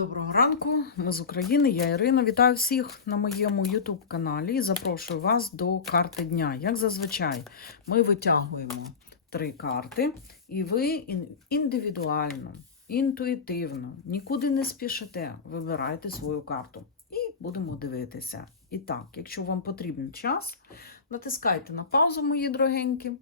Доброго ранку, ми з України, я Ірина. Вітаю всіх на моєму YouTube каналі і запрошую вас до карти дня. Як зазвичай, ми витягуємо три карти, і ви індивідуально, інтуїтивно, нікуди не спішите, вибирайте свою карту. І будемо дивитися. І так, якщо вам потрібен час, натискайте на паузу, мої дорогенькі.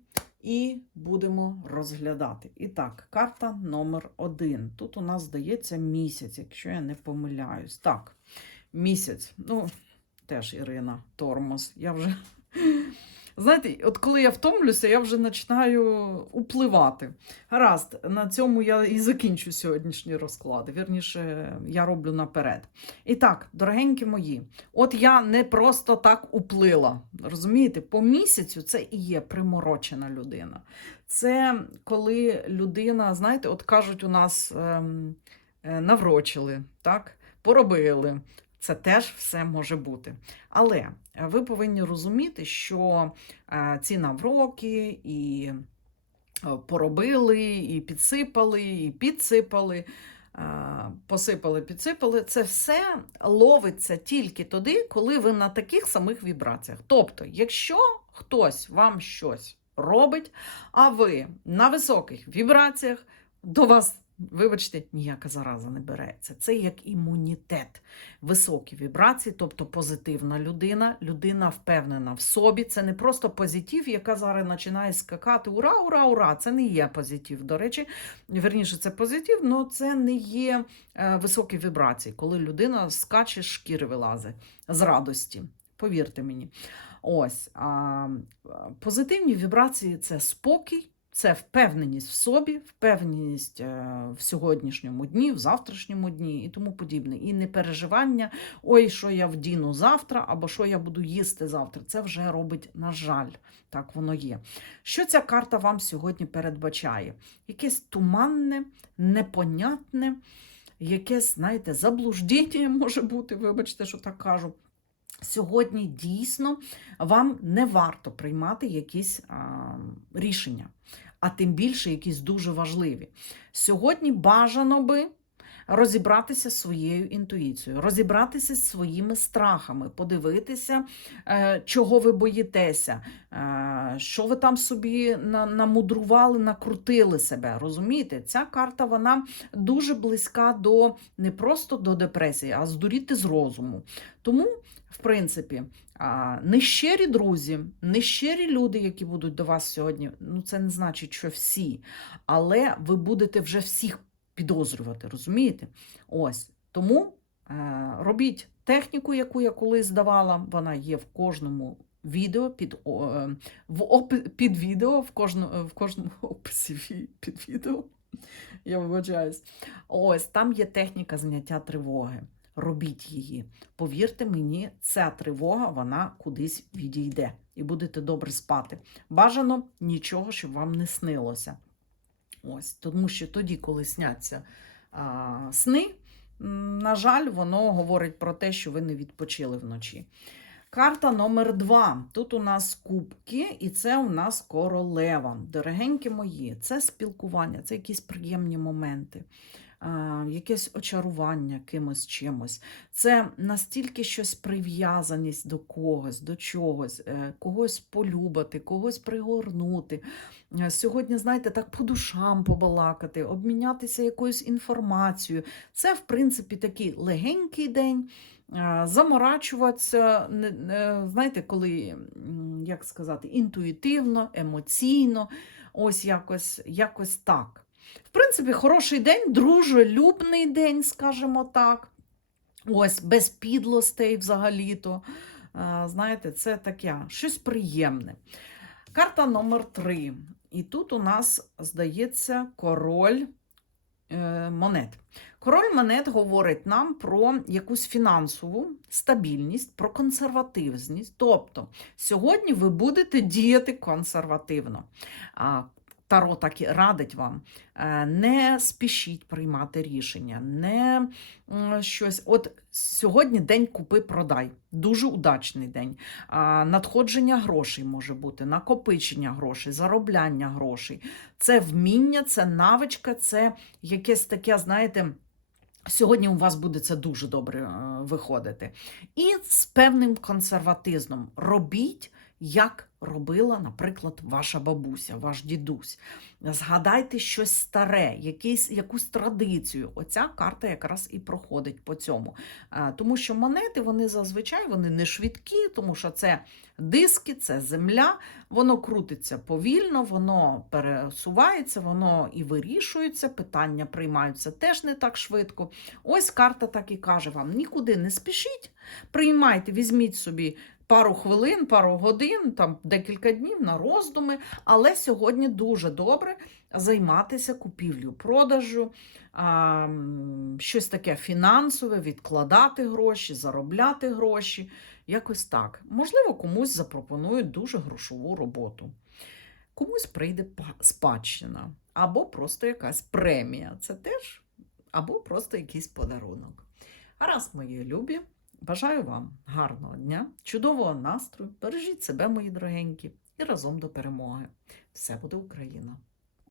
І будемо розглядати. І так, карта номер один. Тут у нас здається місяць, якщо я не помиляюсь. Так, місяць. Ну, теж Ірина Тормоз. Я вже. Знаєте, от коли я втомлюся, я вже починаю upливати. Гаразд, на цьому я і закінчу сьогоднішні розклади. Вірніше, я роблю наперед. І так, дорогенькі мої, от я не просто так уплила. Розумієте, по місяцю це і є приморочена людина. Це коли людина, знаєте, от кажуть, у нас ем, е, наврочили, так? поробили. Це теж все може бути. Але е, ви повинні розуміти, що е, ці навроки і е, поробили, і підсипали, і підсипали, посипали, підсипали. Це все ловиться тільки тоді, коли ви на таких самих вібраціях. Тобто, якщо хтось вам щось робить, а ви на високих вібраціях, до вас. Вибачте, ніяка зараза не береться. Це як імунітет. Високі вібрації, тобто позитивна людина, людина впевнена в собі. Це не просто позитив, яка зараз починає скакати. Ура, ура, ура! Це не є позитив. До речі, верніше, це позитив, але це не є е, високі вібрації, коли людина скаче шкіри вилазить з радості. Повірте мені. Ось а, позитивні вібрації це спокій. Це впевненість в собі, впевненість е, в сьогоднішньому дні, в завтрашньому дні і тому подібне. І не переживання, ой, що я вдіну завтра, або що я буду їсти завтра. Це вже робить, на жаль, так воно є. Що ця карта вам сьогодні передбачає? Якесь туманне, непонятне, якесь, знаєте, заблуждіння може бути, вибачте, що так кажу. Сьогодні дійсно вам не варто приймати якісь а, рішення, а тим більше якісь дуже важливі. Сьогодні бажано би розібратися зі своєю інтуїцією, розібратися зі своїми страхами, подивитися, е, чого ви боїтеся, е, що ви там собі намудрували, накрутили себе. Розумієте, ця карта вона дуже близька до не просто до депресії, а здуріти з розуму. Тому, в принципі, нещирі друзі, нещирі люди, які будуть до вас сьогодні, ну це не значить, що всі, але ви будете вже всіх підозрювати, розумієте? Ось тому е, робіть техніку, яку я колись давала, вона є в кожному відео під, е, в опи, під відео, в кожному, в кожному описі під відео. Я вибачаюсь. Ось там є техніка зняття тривоги. Робіть її. Повірте мені, ця тривога вона кудись відійде і будете добре спати. Бажано нічого, щоб вам не снилося. Ось, тому що тоді, коли сняться а, сни, на жаль, воно говорить про те, що ви не відпочили вночі. Карта номер два. Тут у нас кубки, і це у нас королева. Дорогенькі мої, це спілкування, це якісь приємні моменти, якесь очарування кимось чимось. Це настільки щось прив'язаність до когось, до чогось, е, когось полюбати, когось пригорнути. Е, Сьогодні, знаєте, так по душам побалакати, обмінятися якоюсь інформацією. Це, в принципі, такий легенький день. Заморачуватися, знаєте, коли, як сказати, інтуїтивно, емоційно, ось якось, якось так. В принципі, хороший день, дружелюбний день, скажімо так. Ось, без підлостей взагалі-то. Е, Знаєте, це таке щось приємне. Карта номер три. І тут у нас, здається, король е, монет. Король монет говорить нам про якусь фінансову стабільність, про консервативність. Тобто, сьогодні ви будете діяти консервативно. Таро так і радить вам. е, Не спішіть приймати рішення, не щось. От сьогодні день купи-продай. Дуже удачний день. Надходження грошей може бути, накопичення грошей, заробляння грошей. Це вміння, це навичка, це якесь таке, знаєте. Сьогодні у вас буде це дуже добре е, виходити. І з певним консерватизмом робіть, як робила, наприклад, ваша бабуся, ваш дідусь. Згадайте щось старе, якийсь, якусь традицію. Оця карта якраз і проходить по цьому. Е, Тому що монети вони зазвичай вони не швидкі, тому що це диски, це земля, воно крутиться повільно, воно пересувається, воно і вирішується, питання приймаються теж не так швидко. Ось карта так і каже вам: нікуди не спішіть, приймайте, візьміть собі. Пару хвилин, пару годин, там декілька днів на роздуми, але сьогодні дуже добре займатися купівлею, продажу, щось таке фінансове, відкладати гроші, заробляти гроші. Якось так. Можливо, комусь запропонують дуже грошову роботу. Комусь прийде спадщина, або просто якась премія. Це теж, або просто якийсь подарунок. Гаразд, мої любі. Бажаю вам гарного дня, чудового настрою. Бережіть себе, мої дорогенькі, і разом до перемоги. Все буде Україна!